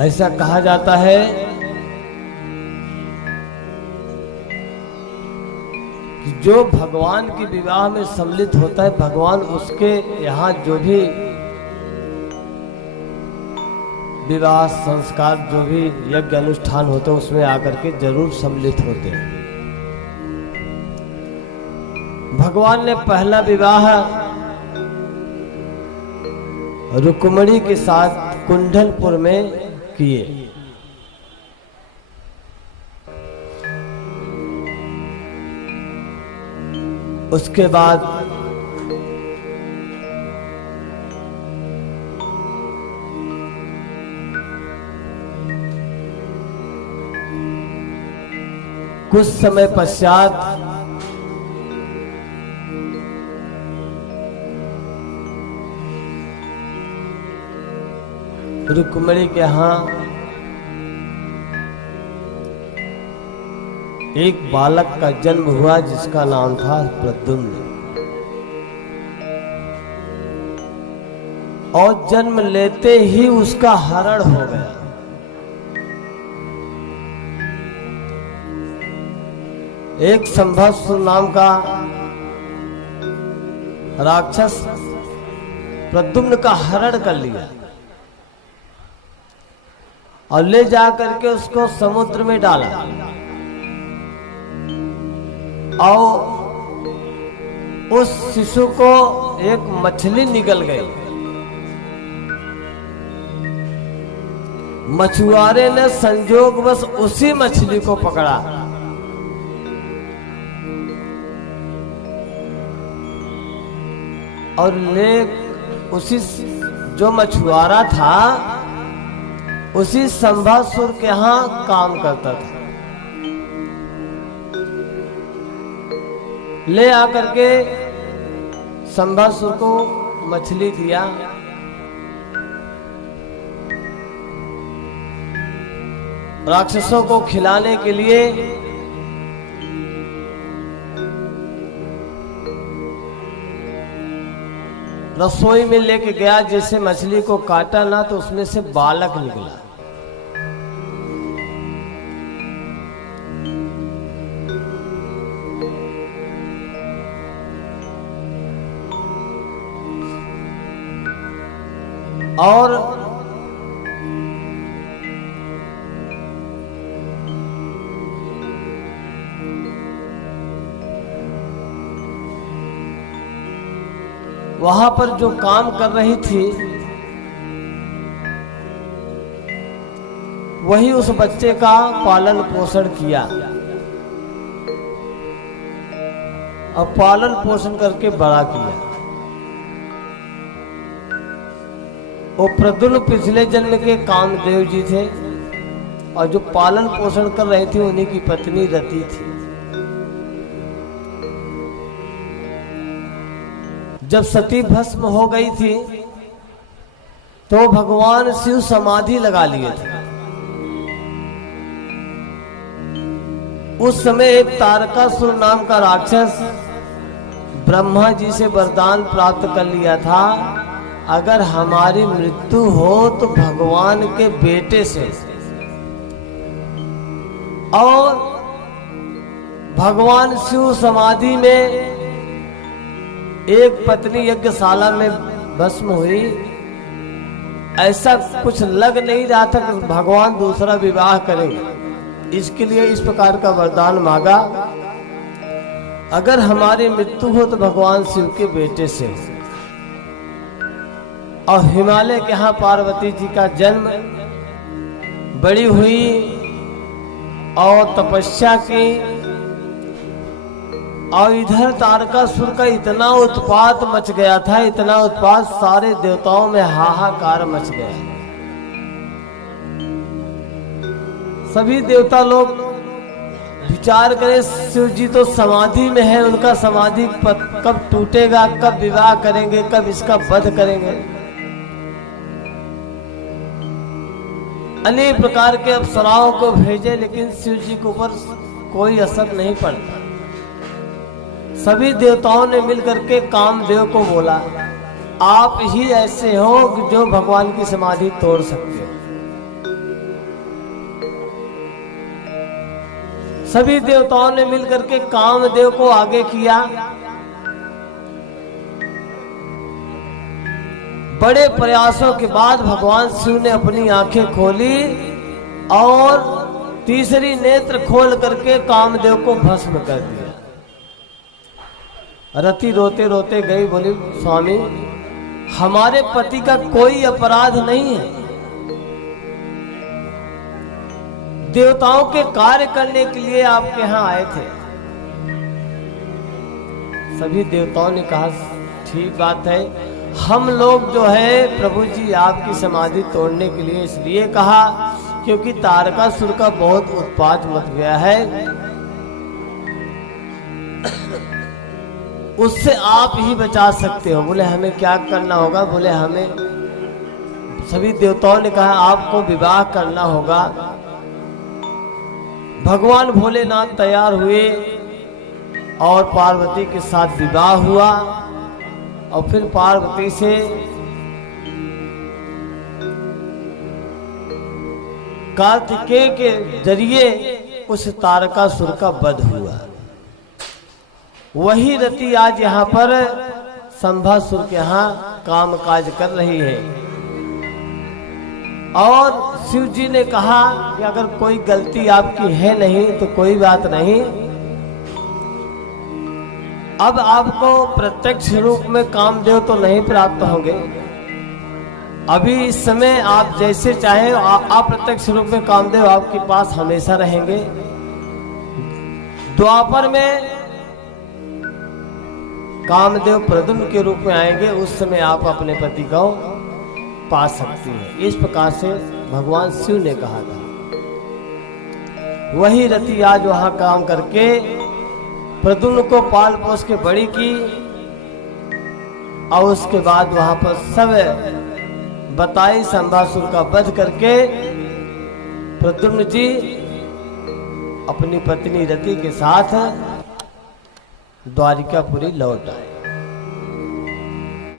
ऐसा कहा जाता है कि जो भगवान के विवाह में सम्मिलित होता है, भगवान उसके यहाँ जो भी विवाह संस्कार, जो भी यज्ञ अनुष्ठान होते हैं, उसमें आकर के जरूर सम्मिलित होते हैं। भगवान ने पहला विवाह रुक्मिणी के साथ कुंडलपुर में किए। उसके बाद कुछ समय पश्चात रुक्मिणी के यहाँ एक बालक का जन्म हुआ जिसका नाम था प्रद्युम्न। और जन्म लेते ही उसका हरण हो गया। एक संभस्सुर नाम का राक्षस प्रद्युम्न का हरण कर लिया और ले जा करके उसको समुद्र में डाला। और उस शिशु को एक मछली निगल गई। मछुआरे ने संयोगवश उसी मछली को पकड़ा और ले उसी जो मछुआरा था उसी संभस्सुर के यहाँ काम करता था। ले आकर के संभस्सुर को मछली दिया। राक्षसों को खिलाने के लिए रसोई में लेके गया। जैसे मछली को काटा ना तो उसमें से बालक निकला। और वहां पर जो काम कर रही थी वही उस बच्चे का पालन पोषण किया और पालन पोषण करके बड़ा किया। वो प्रद्युम्न पिछले जन्म के कामदेव जी थे और जो पालन पोषण कर रही थी उन्हीं की पत्नी रति थी। जब सती भस्म हो गई थी तो भगवान शिव समाधि लगा लिए थे। उस समय एक तारकासुर नाम का राक्षस ब्रह्मा जी से वरदान प्राप्त कर लिया था, अगर हमारी मृत्यु हो तो भगवान के बेटे से। और भगवान शिव समाधि में एक पत्नी यज्ञशाला में भस्म हुई। ऐसा कुछ लग नहीं रहा था कि भगवान दूसरा विवाह करेंगे। इसके लिए इस प्रकार का वरदान मांगा, अगर हमारी मृत्यु हो तो भगवान शिव के बेटे से। और हिमालय के यहाँ पार्वती जी का जन्म, बड़ी हुई और तपस्या की। और इधर तारकासुर का इतना उत्पात मच गया था, इतना उत्पात, सारे देवताओं में हाहाकार मच गया। सभी देवता लोग विचार करें, शिव जी तो समाधि में है, उनका समाधि कब टूटेगा, कब विवाह करेंगे, कब इसका वध करेंगे। अनेक प्रकार के अप्सराओं को भेजे लेकिन शिव जी के ऊपर कोई असर नहीं पड़ता। सभी देवताओं ने मिलकर के कामदेव को बोला, आप ही ऐसे हो जो भगवान की समाधि तोड़ सकते हो। सभी देवताओं ने मिलकर के कामदेव को आगे किया। बड़े प्रयासों के बाद भगवान शिव ने अपनी आंखें खोली और तीसरी नेत्र खोल करके कामदेव को भस्म कर दिया। रति रोते रोते गई, बोली स्वामी हमारे पति का कोई अपराध नहीं है, देवताओं के कार्य करने के लिए आपके यहां आए थे। सभी देवताओं ने कहा ठीक बात है, हम लोग जो है प्रभु जी आपकी समाधि तोड़ने के लिए इसलिए कहा क्योंकि तारकासुर का बहुत उत्पात मच गया है, उससे आप ही बचा सकते हो। बोले हमें क्या करना होगा? बोले हमें, सभी देवताओं ने कहा आपको विवाह करना होगा। भगवान भोलेनाथ तैयार हुए और पार्वती के साथ विवाह हुआ और फिर पार्वती से कार्तिकेय के जरिए उस तारकासुर का वध हुआ। वही रति आज यहाँ पर संभासुर के यहाँ काम काज कर रही है। और शिव जी ने कहा कि अगर कोई गलती आपकी है नहीं तो कोई बात नहीं, अब आपको प्रत्यक्ष रूप में कामदेव तो नहीं प्राप्त होंगे, अभी इस समय आप जैसे चाहें अप्रत्यक्ष रूप में कामदेव आपके पास हमेशा रहेंगे। द्वापर में कामदेव प्रद्युम्न के रूप में आएंगे, उस समय आप अपने पति को पा सकती हैं। इस प्रकार से भगवान शिव ने कहा था। वही रति आज वहां काम करके प्रद्युम्न को पाल पोस के बड़ी की और उसके बाद वहां पर सब बताई संभासुर का वध करके प्रद्युम्न जी अपनी पत्नी रति के साथ द्वारिकापुरी लौट आए।